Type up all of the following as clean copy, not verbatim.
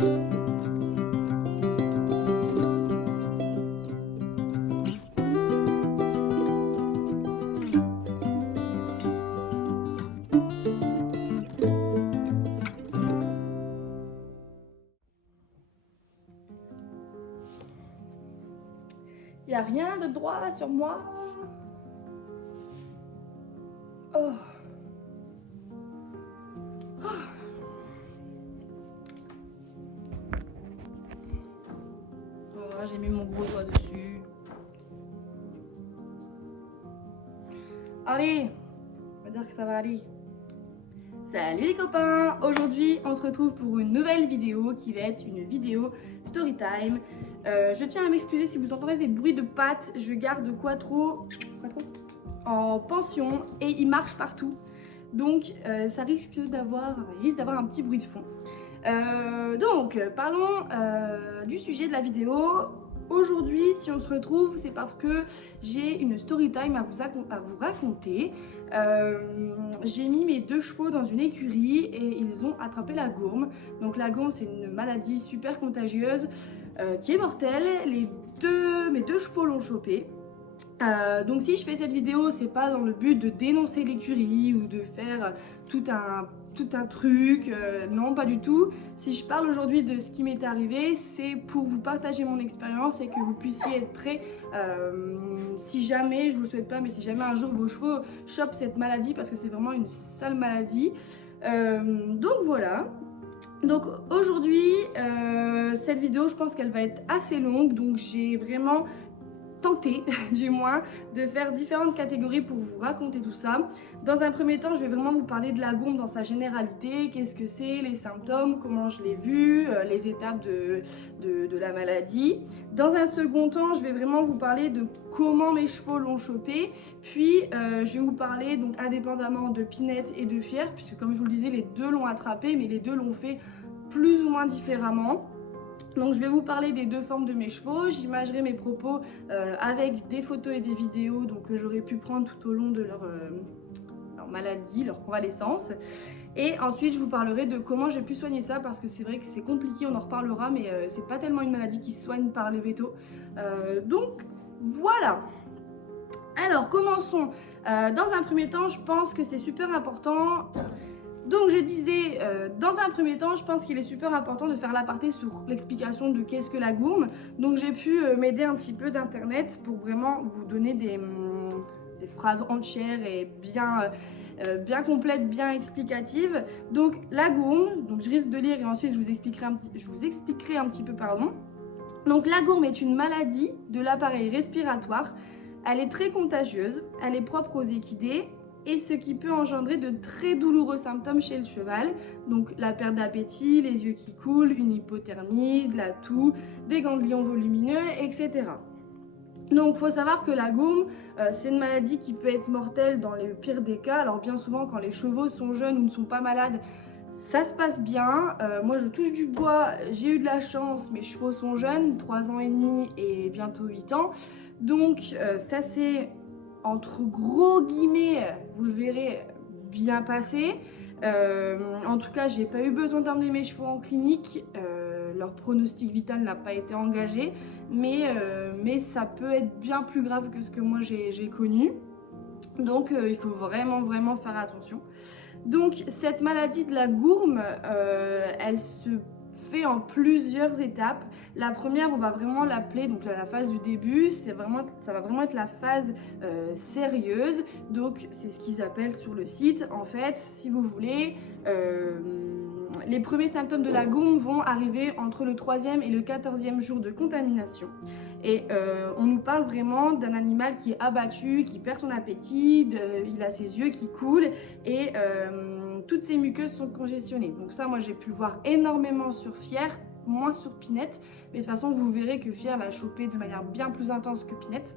Il n'y a rien de droit sur moi. Oh. Oh. Oh, j'ai mis mon gros doigt dessus. Allez, on va dire que ça va aller. Salut les copains! Aujourd'hui, on se retrouve pour une nouvelle vidéo qui va être une vidéo story time. Je tiens à m'excuser si vous entendez des bruits de pattes. Je garde Quattro en pension et il marche partout. Donc, ça risque d'avoir un petit bruit de fond. Donc, parlons du sujet de la vidéo. Aujourd'hui, si on se retrouve, c'est parce que j'ai une story time à vous raconter. J'ai mis mes 2 chevaux dans une écurie et ils ont attrapé la gourme. Donc la gourme, c'est une maladie super contagieuse qui est mortelle. Mes deux chevaux l'ont chopé. Donc si je fais cette vidéo, c'est pas dans le but de dénoncer l'écurie ou de faire tout un truc, non pas du tout. Si je parle aujourd'hui de ce qui m'est arrivé, c'est pour vous partager mon expérience et que vous puissiez être prêts si jamais, je vous le souhaite pas, mais si jamais un jour vos chevaux chopent cette maladie, parce que c'est vraiment une sale maladie. Donc voilà. Donc aujourd'hui, cette vidéo, je pense qu'elle va être assez longue, donc j'ai vraiment tenter du moins de faire différentes catégories pour vous raconter tout ça. Dans un premier temps, je vais vraiment vous parler de la gourme dans sa généralité, qu'est-ce que c'est, les symptômes, comment je l'ai vu, les étapes de la maladie. Dans un second temps, je vais vraiment vous parler de comment mes chevaux l'ont chopé, puis je vais vous parler donc indépendamment de Pinette et de Fier, puisque comme je vous le disais, les deux l'ont attrapé, mais les deux l'ont fait plus ou moins différemment. Donc je vais vous parler des 2 formes de mes chevaux, j'imagerai mes propos avec des photos et des vidéos que j'aurais pu prendre tout au long de leur maladie, leur convalescence. Et ensuite je vous parlerai de comment j'ai pu soigner ça, parce que c'est vrai que c'est compliqué, on en reparlera, mais c'est pas tellement une maladie qui se soigne par les vétos. Donc voilà. Alors commençons. Dans un premier temps, je pense que c'est super important. Donc je disais, dans un premier temps, je pense qu'il est super important de faire l'aparté sur l'explication de qu'est-ce que la gourme. Donc j'ai pu m'aider un petit peu d'internet pour vraiment vous donner des phrases entières et bien complètes, bien explicatives. Donc la gourme, donc je risque de lire et ensuite je vous expliquerai un petit peu, pardon. Donc la gourme est une maladie de l'appareil respiratoire. Elle est très contagieuse, elle est propre aux équidés, et ce qui peut engendrer de très douloureux symptômes chez le cheval, donc la perte d'appétit, les yeux qui coulent, une hypothermie, de la toux, des ganglions volumineux, etc. Donc il faut savoir que la gourme, c'est une maladie qui peut être mortelle dans les pires des cas. Alors bien souvent quand les chevaux sont jeunes ou ne sont pas malades, ça se passe bien. Moi je touche du bois, j'ai eu de la chance, mes chevaux sont jeunes, 3 ans et demi et bientôt 8 ans. Donc ça c'est entre gros guillemets, vous le verrez, bien passé. En tout cas, j'ai pas eu besoin d'emmener mes chevaux en clinique. Leur pronostic vital n'a pas été engagé, mais ça peut être bien plus grave que ce que moi j'ai connu. Donc il faut vraiment faire attention. Donc cette maladie de la gourme, elle se fait en plusieurs étapes. La première, on va vraiment l'appeler donc la phase du début, ça va vraiment être la phase sérieuse. Donc c'est ce qu'ils appellent sur le site. En fait, si vous voulez, les premiers symptômes de la gourme vont arriver entre le 3e et le 14e jour de contamination. Et on nous parle vraiment d'un animal qui est abattu, qui perd son appétit, il a ses yeux qui coulent et toutes ses muqueuses sont congestionnées. Donc ça, moi j'ai pu le voir énormément sur Fier, moins sur Pinette, mais de toute façon vous verrez que Fier l'a chopé de manière bien plus intense que Pinette.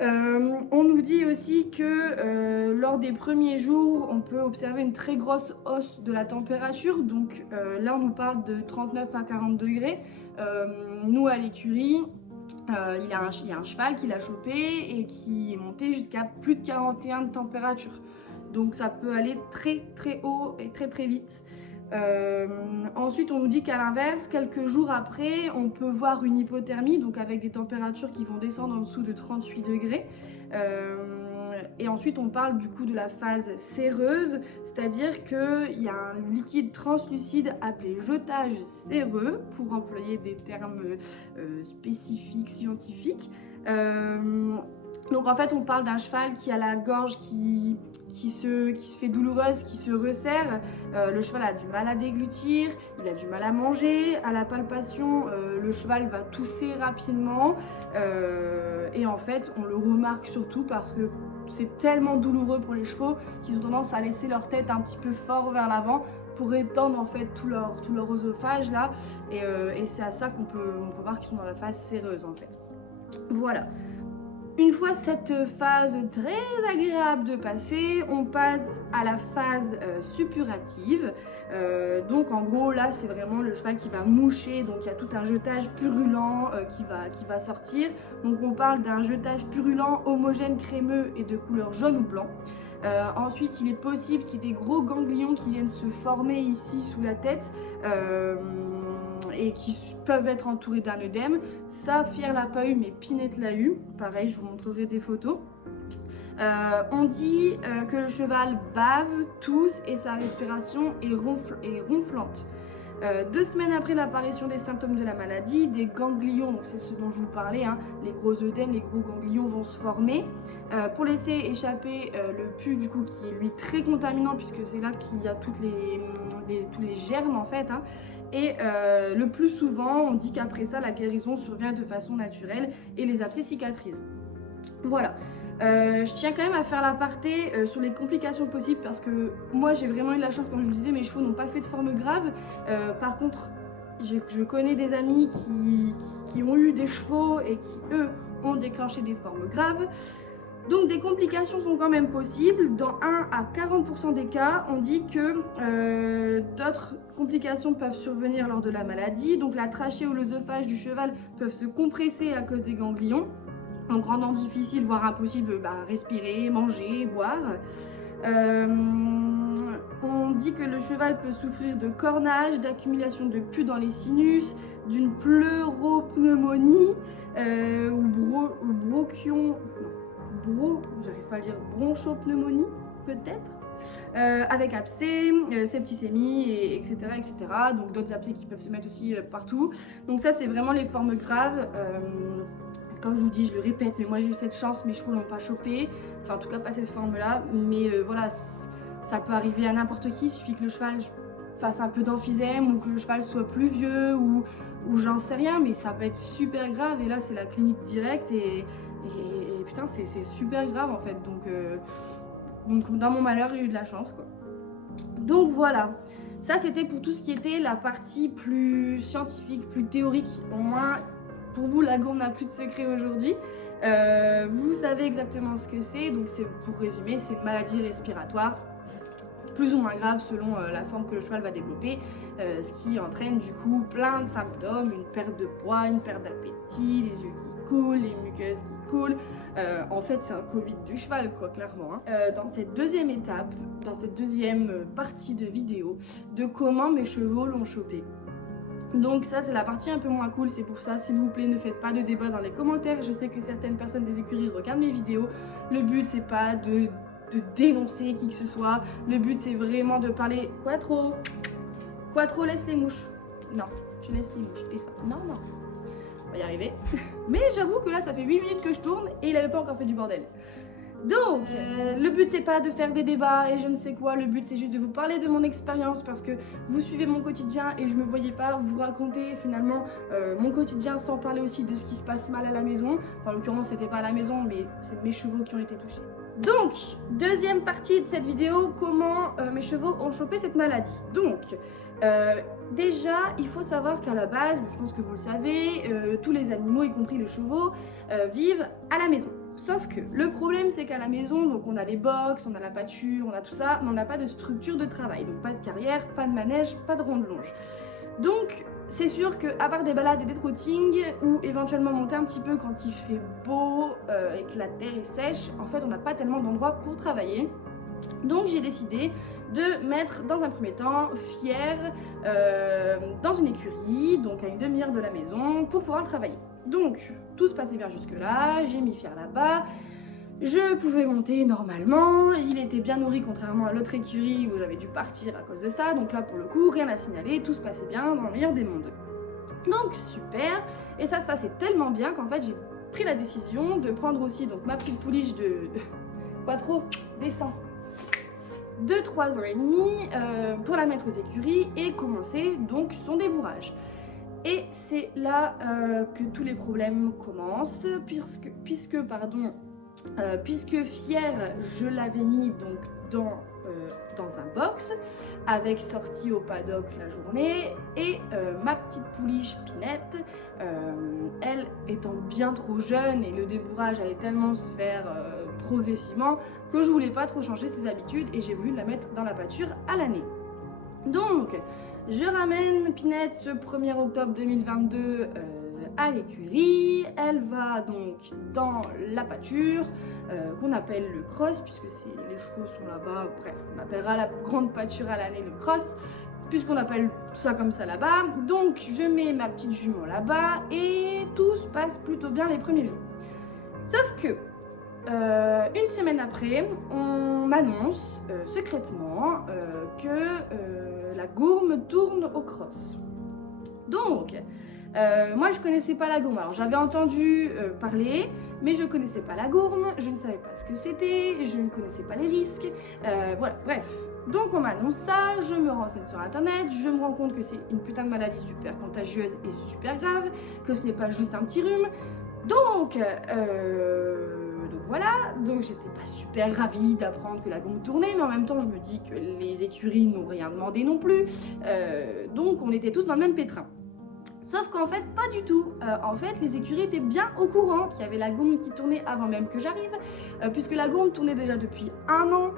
On nous dit aussi que lors des premiers jours, on peut observer une très grosse hausse de la température. Donc là, on nous parle de 39 à 40 degrés. Nous, à l'écurie, il y a un cheval qui l'a chopé et qui est monté jusqu'à plus de 41 de température. Donc ça peut aller très haut et très vite. Ensuite, on nous dit qu'à l'inverse, quelques jours après, on peut voir une hypothermie, donc avec des températures qui vont descendre en dessous de 38 degrés. Et ensuite, on parle du coup de la phase séreuse, c'est-à-dire qu'il y a un liquide translucide appelé jetage séreux, pour employer des termes spécifiques, scientifiques. Donc en fait, on parle d'un cheval qui a la gorge qui se fait douloureuse, qui se resserre. Le cheval a du mal à déglutir, il a du mal à manger. À la palpation, le cheval va tousser rapidement. Et en fait, on le remarque surtout parce que c'est tellement douloureux pour les chevaux qu'ils ont tendance à laisser leur tête un petit peu fort vers l'avant pour étendre en fait tout leur oesophage là. Et c'est à ça qu'on peut voir qu'ils sont dans la phase séreuse en fait. Voilà. Une fois cette phase très agréable de passer, on passe à la phase suppurative. Donc en gros là c'est vraiment le cheval qui va moucher, donc il y a tout un jetage purulent qui va sortir. Donc on parle d'un jetage purulent, homogène, crémeux et de couleur jaune ou blanc. Ensuite il est possible qu'il y ait des gros ganglions qui viennent se former ici sous la tête et qui peuvent être entourés d'un œdème. Ça, Fier l'a pas eu, mais Pinette l'a eu. Pareil, je vous montrerai des photos. On dit que le cheval bave, tousse et sa respiration est ronflante. 2 semaines après l'apparition des symptômes de la maladie, des ganglions, c'est ce dont je vous parlais, hein, les gros œdèmes, les gros ganglions vont se former pour laisser échapper le pus du coup qui est lui très contaminant puisque c'est là qu'il y a tous les germes en fait. Hein. Et le plus souvent, on dit qu'après ça, la guérison survient de façon naturelle et les abcès cicatrisent. Voilà. Je tiens quand même à faire l'aparté sur les complications possibles parce que moi j'ai vraiment eu de la chance, comme je vous le disais, mes chevaux n'ont pas fait de forme grave. Par contre, je connais des amis qui ont eu des chevaux et qui eux ont déclenché des formes graves. Donc des complications sont quand même possibles. Dans 1 à 40% des cas, on dit que d'autres complications peuvent survenir lors de la maladie. Donc la trachée ou l'œsophage du cheval peuvent se compresser à cause des ganglions, donc rendant difficile, voire impossible, respirer, manger, boire. On dit que le cheval peut souffrir de cornage, d'accumulation de pus dans les sinus, d'une pleuropneumonie ou j'arrive pas à le dire, bronchopneumonie peut-être, avec abcès, septicémie, etc., etc. Donc d'autres abcès qui peuvent se mettre aussi partout. Donc ça c'est vraiment les formes graves. Comme je vous dis, je le répète, mais moi j'ai eu cette chance, mes chevaux l'ont pas chopé, enfin en tout cas pas cette forme là, mais voilà, ça peut arriver à n'importe qui, il suffit que le cheval fasse un peu d'emphysème ou que le cheval soit plus vieux ou j'en sais rien, mais ça peut être super grave et là c'est la clinique directe et putain c'est super grave en fait, donc dans mon malheur j'ai eu de la chance quoi. Donc voilà, ça c'était pour tout ce qui était la partie plus scientifique, plus théorique. Au moins pour vous la gourde n'a plus de secret aujourd'hui. Vous savez exactement ce que c'est, donc c'est, pour résumer, c'est une maladie respiratoire plus ou moins grave selon la forme que le cheval va développer, ce qui entraîne du coup plein de symptômes, une perte de poids, une perte d'appétit, les yeux qui coulent, les muqueuses qui coulent. En fait c'est un Covid du cheval quoi, clairement. Hein. Dans cette deuxième étape, dans cette deuxième partie de vidéo, de comment mes chevaux l'ont chopé. Donc ça c'est la partie un peu moins cool, c'est pour ça s'il vous plaît ne faites pas de débat dans les commentaires. Je sais que certaines personnes des écuries regardent mes vidéos, le but c'est pas de dénoncer qui que ce soit, le but c'est vraiment de parler. Quattro, laisse les mouches. Non, tu laisses les mouches, et ça, non, on va y arriver. Mais j'avoue que là ça fait 8 minutes que je tourne et il avait pas encore fait du bordel. Donc, le but c'est pas de faire des débats et je ne sais quoi, le but c'est juste de vous parler de mon expérience parce que vous suivez mon quotidien et je me voyais pas vous raconter finalement mon quotidien sans parler aussi de ce qui se passe mal à la maison. Enfin, en l'occurrence c'était pas à la maison mais c'est mes chevaux qui ont été touchés. Donc, deuxième partie de cette vidéo, comment mes chevaux ont chopé cette maladie. Donc, déjà, il faut savoir qu'à la base, je pense que vous le savez, tous les animaux, y compris les chevaux, vivent à la maison. Sauf que le problème c'est qu'à la maison, donc on a les box, on a la pâture, on a tout ça, mais on n'a pas de structure de travail, donc pas de carrière, pas de manège, pas de ronde-longe. Donc c'est sûr qu'à part des balades et des trottings, ou éventuellement monter un petit peu quand il fait beau et que la terre est sèche, en fait on n'a pas tellement d'endroits pour travailler. Donc j'ai décidé de mettre dans un premier temps Fier dans une écurie, donc à une demi-heure de la maison, pour pouvoir travailler. Donc tout se passait bien jusque là, j'ai mis Fier là-bas, je pouvais monter normalement, il était bien nourri contrairement à l'autre écurie où j'avais dû partir à cause de ça, donc là pour le coup rien à signaler, tout se passait bien dans le meilleur des mondes. Donc super, et ça se passait tellement bien qu'en fait j'ai pris la décision de prendre aussi donc ma petite pouliche de Quattro, descend, de 3 ans et demi pour la mettre aux écuries et commencer donc son débourrage. Et c'est là que tous les problèmes commencent, puisque Fier, je l'avais mis donc dans un box avec sortie au paddock la journée, et ma petite pouliche Pinette, elle étant bien trop jeune et le débourrage allait tellement se faire progressivement que je voulais pas trop changer ses habitudes et j'ai voulu la mettre dans la pâture à l'année. Donc je ramène Pinette ce 1er octobre 2022 à l'écurie. Elle va donc dans la pâture qu'on appelle le cross, puisque les chevaux sont là-bas. Bref, on appellera la grande pâture à l'année le cross, puisqu'on appelle ça comme ça là-bas. Donc je mets ma petite jument là-bas et tout se passe plutôt bien les premiers jours. Sauf que une semaine après, on m'annonce secrètement que la gourme tourne au cross. Donc moi je connaissais pas la gourme, alors j'avais entendu parler, mais je connaissais pas la gourme, je ne savais pas ce que c'était, je ne connaissais pas les risques, voilà, bref. Donc on m'annonce ça, je me renseigne sur internet, je me rends compte que c'est une putain de maladie super contagieuse et super grave, que ce n'est pas juste un petit rhume. Donc voilà, donc j'étais pas super ravie d'apprendre que la gourme tournait, mais en même temps je me dis que les écuries n'ont rien demandé non plus, donc on était tous dans le même pétrin. Sauf qu'en fait, pas du tout. En fait, les écuries étaient bien au courant qu'il y avait la gourme qui tournait avant même que j'arrive, puisque la gourme tournait déjà depuis 1 an,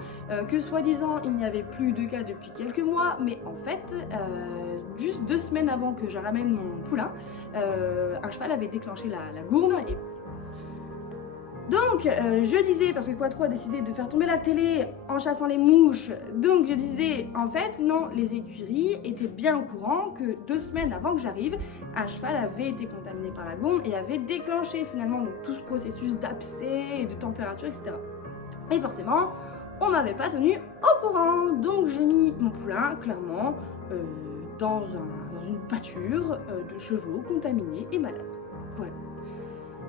que soi-disant il n'y avait plus de cas depuis quelques mois, mais en fait, juste 2 semaines avant que je ramène mon poulain, un cheval avait déclenché la gourme. Et donc je disais, parce que Quattro a décidé de faire tomber la télé en chassant les mouches, donc je disais en fait non, les écuries étaient bien au courant que 2 semaines avant que j'arrive, un cheval avait été contaminé par la gourme et avait déclenché finalement donc, tout ce processus d'abcès et de température, etc. Et forcément, on m'avait pas tenu au courant, donc j'ai mis mon poulain clairement dans une pâture de chevaux contaminés et malades. Voilà.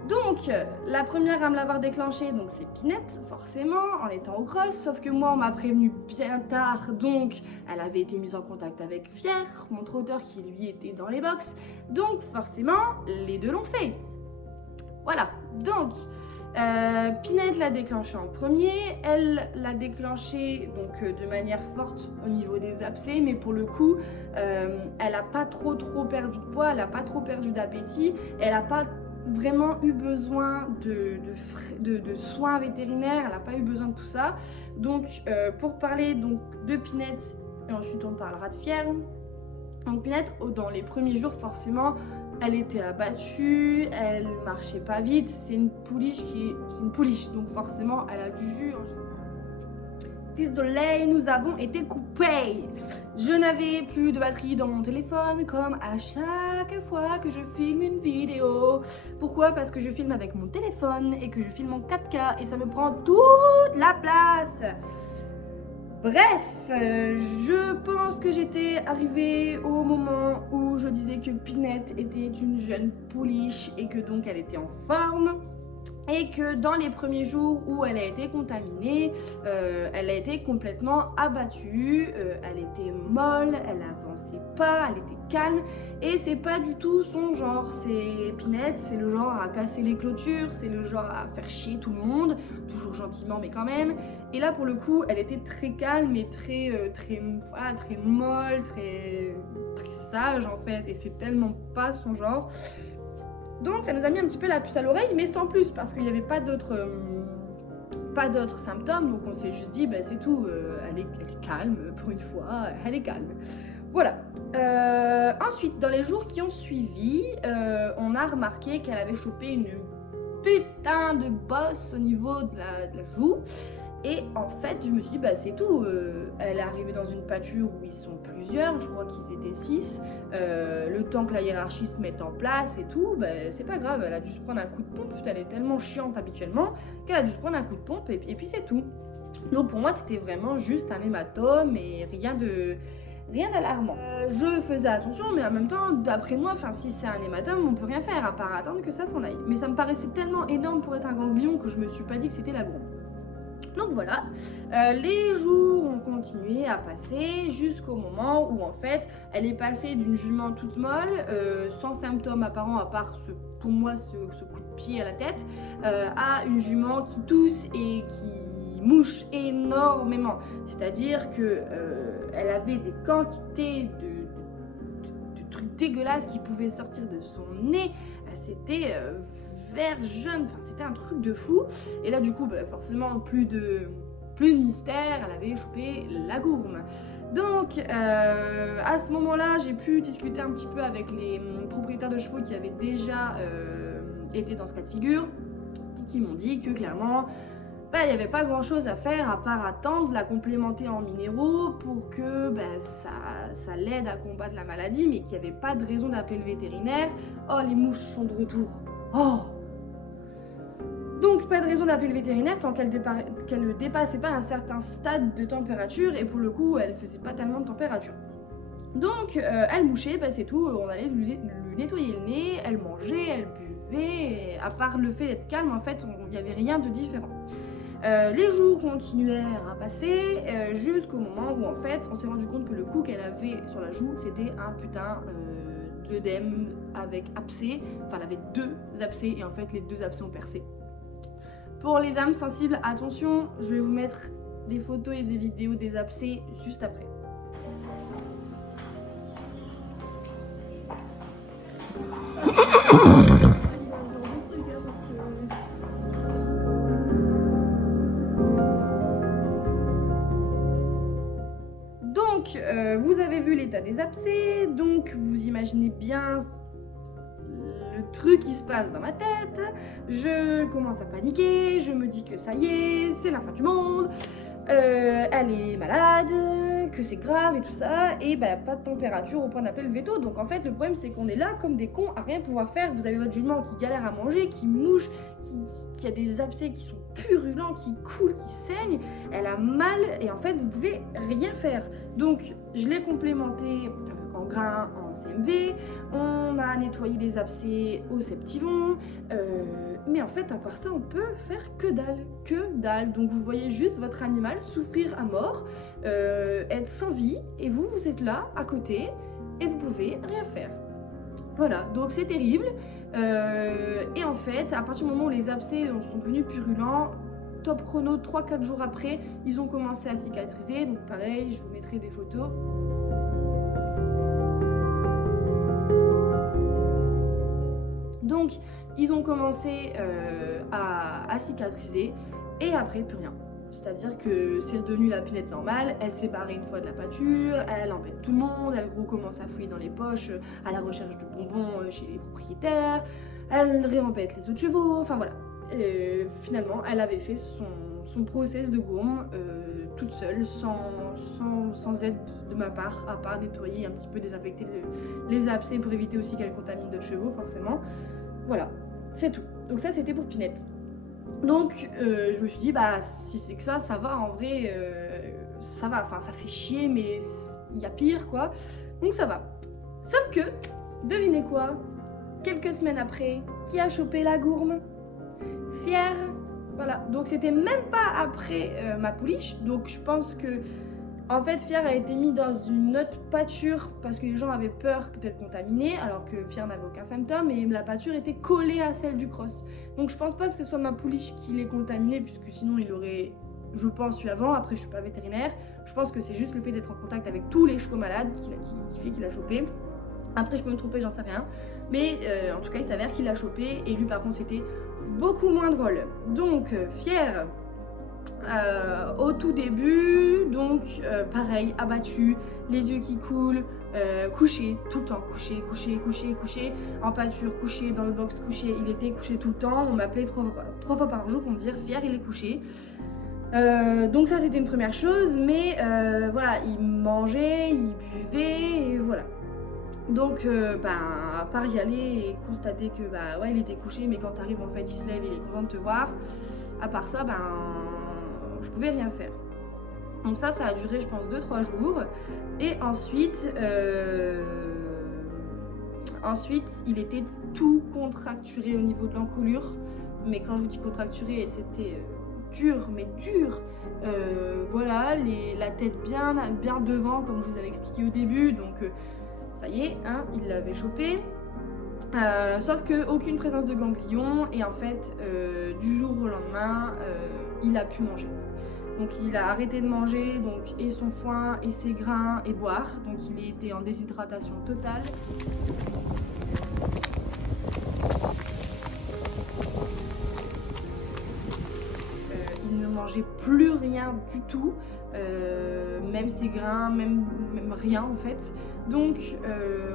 Donc, la première à me l'avoir déclenché, donc c'est Pinette, forcément, en étant au cross, sauf que moi, on m'a prévenu bien tard, donc elle avait été mise en contact avec Fier, mon trotteur qui lui était dans les box, donc forcément, les deux l'ont fait. Voilà, donc, Pinette l'a déclenché en premier, elle l'a déclenché donc de manière forte au niveau des abcès, mais pour le coup, elle n'a pas trop perdu de poids, elle n'a pas trop perdu d'appétit, elle n'a pas vraiment eu besoin de soins vétérinaires, elle n'a pas eu besoin de tout ça. Donc pour parler donc de Pinette, et ensuite on parlera de Fier. Donc Pinette, dans les premiers jours forcément, elle était abattue, elle marchait pas vite, c'est une pouliche donc forcément elle a du jus. Désolé, nous avons été coupés. Je n'avais plus de batterie dans mon téléphone comme à chaque fois que je filme une vidéo. Pourquoi? Parce que je filme avec mon téléphone et que je filme en 4K et ça me prend toute la place. Bref, je pense que j'étais arrivée au moment où je disais que Pinette était une jeune pouliche et que donc elle était en forme. Et que dans les premiers jours où elle a été contaminée, elle a été complètement abattue, elle était molle, elle avançait pas, elle était calme, et c'est pas du tout son genre. C'est Pinette, c'est le genre à casser les clôtures, c'est le genre à faire chier tout le monde, toujours gentiment mais quand même. Et là pour le coup, elle était très calme et très molle, très sage en fait, et c'est tellement pas son genre. Donc ça nous a mis un petit peu la puce à l'oreille, mais sans plus, parce qu'il n'y avait pas d'autres symptômes, donc on s'est juste dit, bah, c'est tout, elle est calme, pour une fois, elle est calme. Voilà. Ensuite, dans les jours qui ont suivi, on a remarqué qu'elle avait chopé une putain de bosse au niveau de la joue, Et en fait, je me suis dit, bah c'est tout. Elle est arrivée dans une pâture où ils sont plusieurs, je crois qu'ils étaient 6. Le temps que la hiérarchie se mette en place et tout, bah c'est pas grave. Elle a dû se prendre un coup de pompe. Elle est tellement chiante habituellement qu'elle a dû se prendre un coup de pompe et puis c'est tout. Donc pour moi, c'était vraiment juste un hématome et rien d'alarmant. Je faisais attention, mais en même temps, d'après moi, si c'est un hématome, on peut rien faire à part attendre que ça s'en aille. Mais ça me paraissait tellement énorme pour être un ganglion que je me suis pas dit que c'était la gronde. Donc voilà, les jours ont continué à passer jusqu'au moment où en fait elle est passée d'une jument toute molle, sans symptômes apparents à part pour moi ce coup de pied à la tête, à une jument qui tousse et qui mouche énormément. C'est-à-dire que elle avait des quantités de trucs dégueulasses qui pouvaient sortir de son nez. C'était vert jaune, c'était un truc de fou. Et là du coup forcément plus de mystère, elle avait chopé la gourme. Donc à ce moment là j'ai pu discuter un petit peu avec les propriétaires de chevaux qui avaient déjà été dans ce cas de figure, qui m'ont dit que clairement il n'y avait pas grand chose à faire à part attendre, la complémenter en minéraux pour que ça l'aide à combattre la maladie, mais qu'il n'y avait pas de raison d'appeler le vétérinaire. Oh, les mouches sont de retour. Oh! Donc pas de raison d'appeler le vétérinaire tant qu'elle ne dépassait pas un certain stade de température, et pour le coup elle faisait pas tellement de température. Donc elle mouchait, c'est tout, on allait lui nettoyer le nez, elle mangeait, elle buvait, et à part le fait d'être calme en fait il n'y avait rien de différent. Les jours continuèrent à passer jusqu'au moment où en fait on s'est rendu compte que le coup qu'elle avait sur la joue c'était un putain d'œdème avec abcès. Enfin elle avait 2 abcès et en fait les 2 abcès ont percé. Pour les âmes sensibles, attention, je vais vous mettre des photos et des vidéos des abcès juste après. Donc, vous avez vu l'état des abcès, donc vous imaginez bien le truc qui se passe dans ma tête. Je commence à paniquer, je me dis que ça y est, c'est la fin du monde, elle est malade, que c'est grave et tout ça, et pas de température au point d'appeler le veto. Donc en fait le problème c'est qu'on est là comme des cons à rien pouvoir faire. Vous avez votre jument qui galère à manger, qui mouche, qui a des abcès qui sont purulents, qui coulent, qui saignent, elle a mal et en fait vous pouvez rien faire. Donc je l'ai complémenté en grains, en CMV, on a nettoyé les abcès au Septivon, mais en fait à part ça on peut faire que dalle. Donc vous voyez juste votre animal souffrir à mort, être sans vie, et vous êtes là à côté et vous pouvez rien faire. Voilà, donc c'est terrible. Et en fait à partir du moment où les abcès sont devenus purulents, top chrono 3-4 jours après ils ont commencé à cicatriser. Donc pareil, je vous mettrai des photos. Donc ils ont commencé à cicatriser et après plus rien. C'est-à-dire que c'est redevenu la pinette normale, elle s'est barrée une fois de la pâture, elle embête tout le monde, elle commence à fouiller dans les poches à la recherche de bonbons chez les propriétaires, elle réembête les autres chevaux, enfin voilà. Et finalement elle avait fait son process de gourme toute seule, sans aide de ma part, à part nettoyer un petit peu, désinfecter les abcès pour éviter aussi qu'elle contamine d'autres chevaux forcément. Voilà, c'est tout. Donc ça c'était pour Pinette. Donc je me suis dit si c'est que ça va en vrai, ça va, ça fait chier mais il y a pire quoi, donc ça va. Sauf que, devinez quoi, quelques semaines après, qui a chopé la gourme? Fière. Voilà, donc c'était même pas après ma pouliche, donc je pense que en fait Fière a été mis dans une autre pâture parce que les gens avaient peur d'être contaminés, alors que Fière n'avait aucun symptôme et la pâture était collée à celle du cross. Donc je pense pas que ce soit ma pouliche qui l'ait contaminé, puisque sinon il aurait, je pense, eu avant. Après je suis pas vétérinaire, je pense que c'est juste le fait d'être en contact avec tous les chevaux malades qui fait qu'il a chopé. Après je peux me tromper, j'en sais rien, mais en tout cas il s'avère qu'il l'a chopé et lui par contre c'était beaucoup moins drôle. Donc Fière, au tout début, donc pareil, abattu, les yeux qui coulent, couché tout le temps, couché, en pâture, couché, dans le box, couché, il était couché tout le temps. On m'appelait 3 fois par jour pour me dire Fière il est couché. Donc ça c'était une première chose, mais voilà, il mangeait, il buvait, et voilà. Donc à part y aller et constater que bah ouais il était couché, mais quand t'arrives en fait il se lève, il est content de te voir. À part ça, je pouvais rien faire. Donc ça a duré je pense 2-3 jours. Et ensuite il était tout contracturé au niveau de l'encolure. Mais quand je vous dis contracturé, c'était dur, mais dur. Voilà, la tête bien devant, comme je vous avais expliqué au début. Donc ça y est, hein, il l'avait chopé. Sauf que aucune présence de ganglion, et en fait du jour au lendemain il a pu manger. Donc il a arrêté de manger, donc et son foin et ses grains et boire, donc il était en déshydratation totale. Il ne mangeait plus rien du tout, même ses grains, même rien en fait. Donc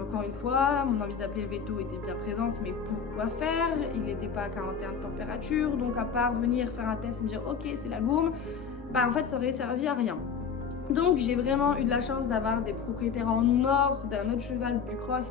encore une fois, mon envie d'appeler le veto était bien présente, mais pourquoi faire? Il n'était pas à 41 de température, donc à part venir faire un test et me dire ok c'est la gourme, en fait ça aurait servi à rien. Donc j'ai vraiment eu de la chance d'avoir des propriétaires en or d'un autre cheval du cross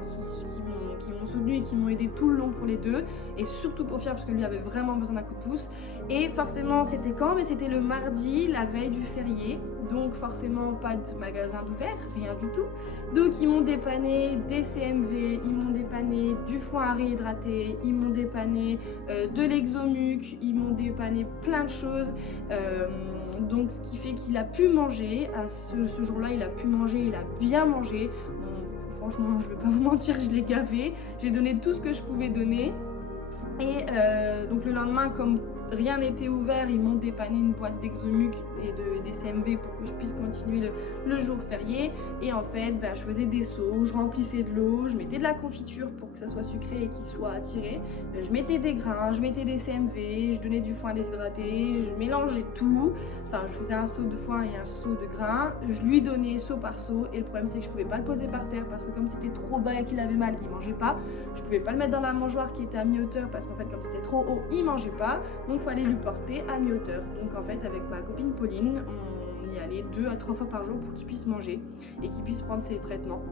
qui m'ont soutenu et qui m'ont aidé tout le long pour les deux, et surtout pour Fier parce que lui avait vraiment besoin d'un coup de pouce. Et forcément c'était quand? Mais c'était le mardi, la veille du férié, donc forcément pas de magasin d'ouvert, rien du tout. Donc ils m'ont dépanné des CMV, ils m'ont dépanné du foin à réhydrater, ils m'ont dépanné de l'exomuc, ils m'ont dépanné plein de choses. Donc ce qui fait qu'il a pu manger, à ce jour-là il a pu manger, il a bien mangé. Franchement je vais pas vous mentir, je l'ai gavé, j'ai donné tout ce que je pouvais donner. Et donc le lendemain, comme rien n'était ouvert, ils m'ont dépanné une boîte d'exomuc et des CMV pour que je puisse continuer le jour férié. Et en fait je faisais des seaux, je remplissais de l'eau, je mettais de la confiture pour que ça soit sucré et qu'il soit attiré, je mettais des grains, je mettais des CMV, je donnais du foin déshydraté, je mélangeais tout. Enfin je faisais un seau de foin et un seau de grains, je lui donnais seau par seau. Et le problème c'est que je pouvais pas le poser par terre parce que comme c'était trop bas et qu'il avait mal, il mangeait pas. Je pouvais pas le mettre dans la mangeoire qui était à mi-hauteur parce qu'en fait comme c'était trop haut, il mangeait pas. Donc il fallait lui porter à mi-hauteur. Donc en fait avec ma copine Pauline, on y allait 2 à 3 fois par jour pour qu'il puisse manger et qu'il puisse prendre ses traitements.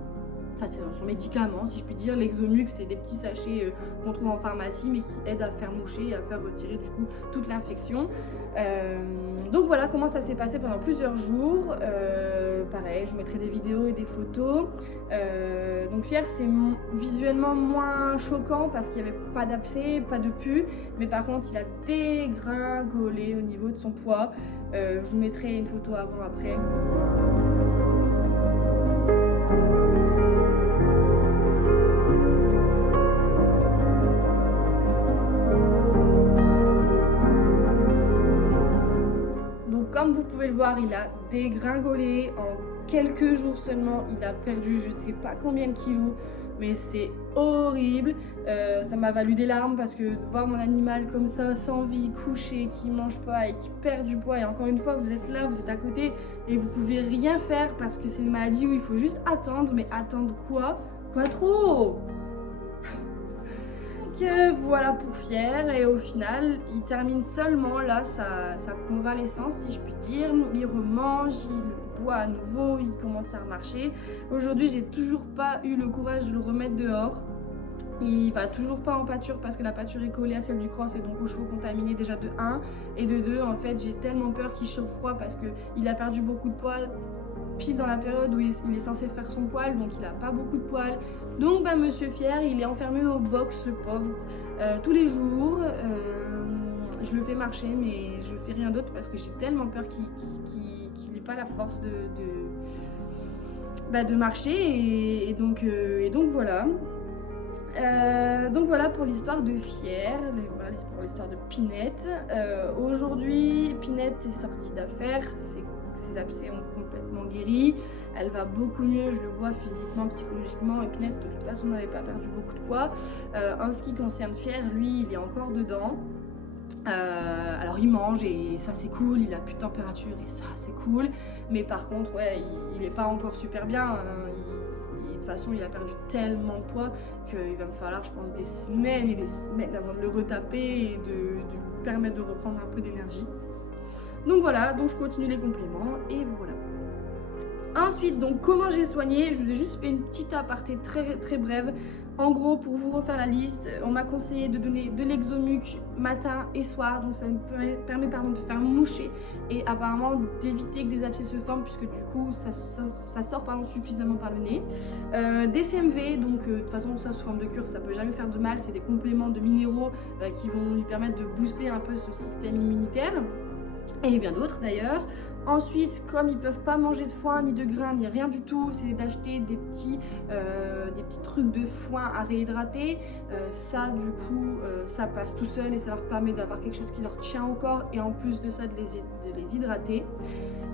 Enfin c'est son médicament si je puis dire. L'exomuc c'est des petits sachets qu'on trouve en pharmacie mais qui aident à faire moucher et à faire retirer du coup toute l'infection. Donc voilà comment ça s'est passé pendant plusieurs jours. Pareil, je vous mettrai des vidéos et des photos. Donc Fier c'est visuellement moins choquant parce qu'il n'y avait pas d'abcès, pas de pus, mais par contre il a dégringolé au niveau de son poids. Je vous mettrai une photo avant-après. Comme vous pouvez le voir, il a dégringolé en quelques jours seulement. Il a perdu je sais pas combien de kilos, mais c'est horrible. Ça m'a valu des larmes parce que de voir mon animal comme ça, sans vie, couché, qui mange pas et qui perd du poids. Et encore une fois, vous êtes là, vous êtes à côté et vous pouvez rien faire parce que c'est une maladie où il faut juste attendre. Mais attendre quoi? Quoi trop? Que voilà pour Fier, et au final il termine seulement là sa convalescence si je puis dire. Il remange, il boit à nouveau, il commence à remarcher. Aujourd'hui j'ai toujours pas eu le courage de le remettre dehors. Il va toujours pas en pâture parce que la pâture est collée à celle du cross et donc aux chevaux contaminés déjà de 1, et de 2 en fait j'ai tellement peur qu'il chope froid parce qu'il a perdu beaucoup de poids pile dans la période où il est censé faire son poil, donc il a pas beaucoup de poils. Donc Monsieur Fier il est enfermé au box, le pauvre, tous les jours. Je le fais marcher mais je fais rien d'autre parce que j'ai tellement peur qu'il n'ait pas la force de marcher, et donc voilà. Donc voilà pour l'histoire de Fier, voilà pour l'histoire de Pinette. Aujourd'hui Pinette est sortie d'affaires, ses abcès ont complètement guéri, elle va beaucoup mieux, je le vois physiquement, psychologiquement, et Pinette de toute façon n'avait pas perdu beaucoup de poids. En ce qui concerne Fier, lui il est encore dedans. Alors il mange et ça c'est cool, il a plus de température et ça c'est cool, mais par contre ouais il est pas encore super bien. De toute façon il a perdu tellement de poids qu'il va me falloir je pense des semaines et des semaines avant de le retaper et de lui permettre de reprendre un peu d'énergie. Donc voilà, donc je continue les compléments et voilà. Ensuite, donc comment j'ai soigné, je vous ai juste fait une petite aparté très brève. En gros, pour vous refaire la liste, on m'a conseillé de donner de l'Exomuc matin et soir, donc ça me permet de faire moucher et apparemment d'éviter que des abcès se forment puisque du coup ça sort suffisamment par le nez. Des CMV, donc de toute façon ça sous forme de cure, ça peut jamais faire de mal, c'est des compléments de minéraux qui vont lui permettre de booster un peu son système immunitaire. Et bien d'autres d'ailleurs. Ensuite, comme ils peuvent pas manger de foin ni de grains ni rien du tout, c'est d'acheter des petits trucs de foin à réhydrater. Ça du coup ça passe tout seul et ça leur permet d'avoir quelque chose qui leur tient au corps et en plus de ça de les hydrater.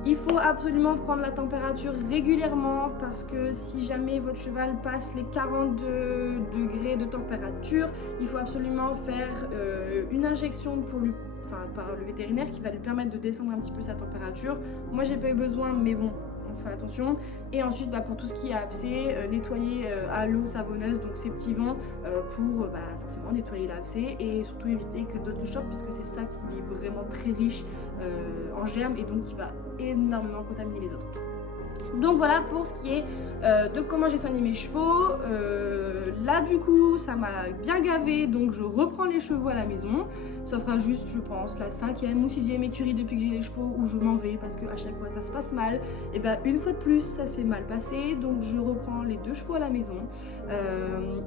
Il faut absolument prendre la température régulièrement parce que si jamais votre cheval passe les 42 degrés de température, il faut absolument faire une injection par le vétérinaire qui va lui permettre de descendre un petit peu sa température. Moi j'ai pas eu besoin mais bon, on fait attention. Et ensuite pour tout ce qui est abcès, nettoyer à l'eau savonneuse, donc ces petits vents pour forcément nettoyer l'abcès et surtout éviter que d'autres le chopent puisque c'est ça qui est vraiment très riche en germes et donc qui va énormément contaminer les autres. Donc voilà pour ce qui est de comment j'ai soigné mes chevaux. Là du coup ça m'a bien gavé, donc je reprends les chevaux à la maison. Ça fera juste je pense la 5e ou 6e écurie depuis que j'ai les chevaux où je m'en vais parce qu'à chaque fois ça se passe mal. Et bien une fois de plus ça s'est mal passé, donc je reprends les 2 chevaux à la maison.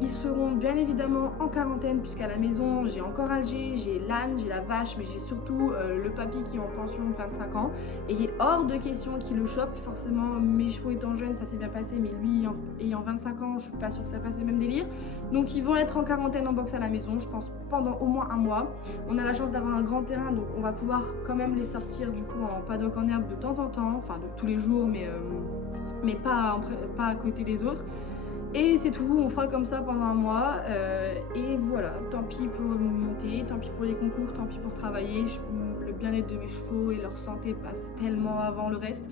Ils seront bien évidemment en quarantaine puisqu'à la maison j'ai encore Alger, j'ai l'âne, j'ai la vache, mais j'ai surtout le papy qui est en pension de 25 ans. Et il est hors de question qu'il le chope, forcément mes chevaux étant jeunes ça s'est bien passé, mais lui ayant 25 ans je suis pas sûre que ça fasse le même délire. Donc ils vont être en quarantaine en box à la maison, je pense pendant au moins un mois. On a la chance d'avoir un grand terrain, donc on va pouvoir quand même les sortir du coup en paddock en herbe de temps en temps, enfin de tous les jours, mais pas à côté des autres. Et c'est tout, on fera comme ça pendant un mois et voilà, tant pis pour monter, tant pis pour les concours, tant pis pour travailler, le bien-être de mes chevaux et leur santé passe tellement avant le reste.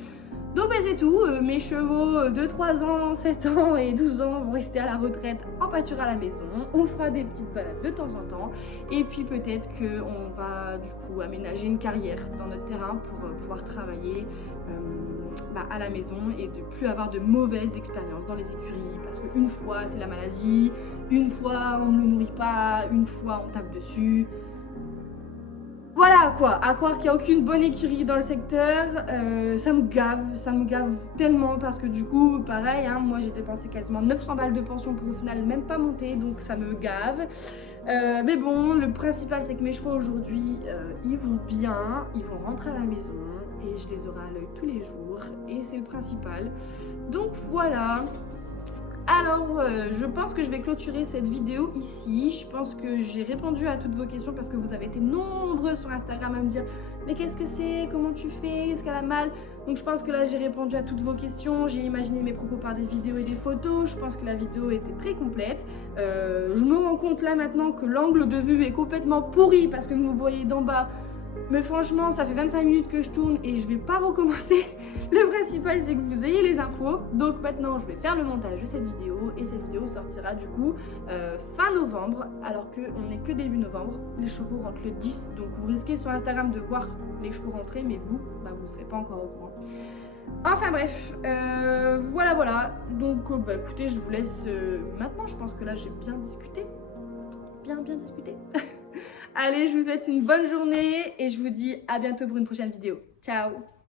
Donc c'est tout, mes chevaux de 3 ans, 7 ans et 12 ans vont rester à la retraite en pâture à la maison, on fera des petites balades de temps en temps et puis peut-être qu'on va du coup aménager une carrière dans notre terrain pour pouvoir travailler à la maison et de plus avoir de mauvaises expériences dans les écuries parce qu'une fois c'est la maladie, une fois on ne le nourrit pas, une fois on tape dessus. Voilà quoi, à croire qu'il n'y a aucune bonne écurie dans le secteur, ça me gave tellement parce que du coup, pareil, hein, moi j'ai dépensé quasiment 900 balles de pension pour au final même pas monter, donc ça me gave. Mais bon, le principal c'est que mes chevaux aujourd'hui, ils vont bien, ils vont rentrer à la maison et je les aurai à l'œil tous les jours et c'est le principal. Donc voilà. Alors, je pense que je vais clôturer cette vidéo ici. Je pense que j'ai répondu à toutes vos questions parce que vous avez été nombreux sur Instagram à me dire mais qu'est-ce que c'est, comment tu fais, est-ce qu'elle a mal. Donc je pense que là j'ai répondu à toutes vos questions, j'ai imaginé mes propos par des vidéos et des photos. Je pense que la vidéo était très complète. Je me rends compte là maintenant que l'angle de vue est complètement pourri parce que vous me voyez d'en bas. Mais franchement, ça fait 25 minutes que je tourne et je vais pas recommencer. Le principal, c'est que vous ayez les infos. Donc maintenant, je vais faire le montage de cette vidéo et cette vidéo sortira du coup fin novembre, alors qu'on n'est que début novembre. Les chevaux rentrent le 10, donc vous risquez sur Instagram de voir les chevaux rentrer, mais vous ne serez pas encore au courant. Enfin bref, voilà. Donc écoutez, je vous laisse maintenant. Je pense que là, j'ai bien discuté. Bien discuté. Allez, je vous souhaite une bonne journée et je vous dis à bientôt pour une prochaine vidéo. Ciao!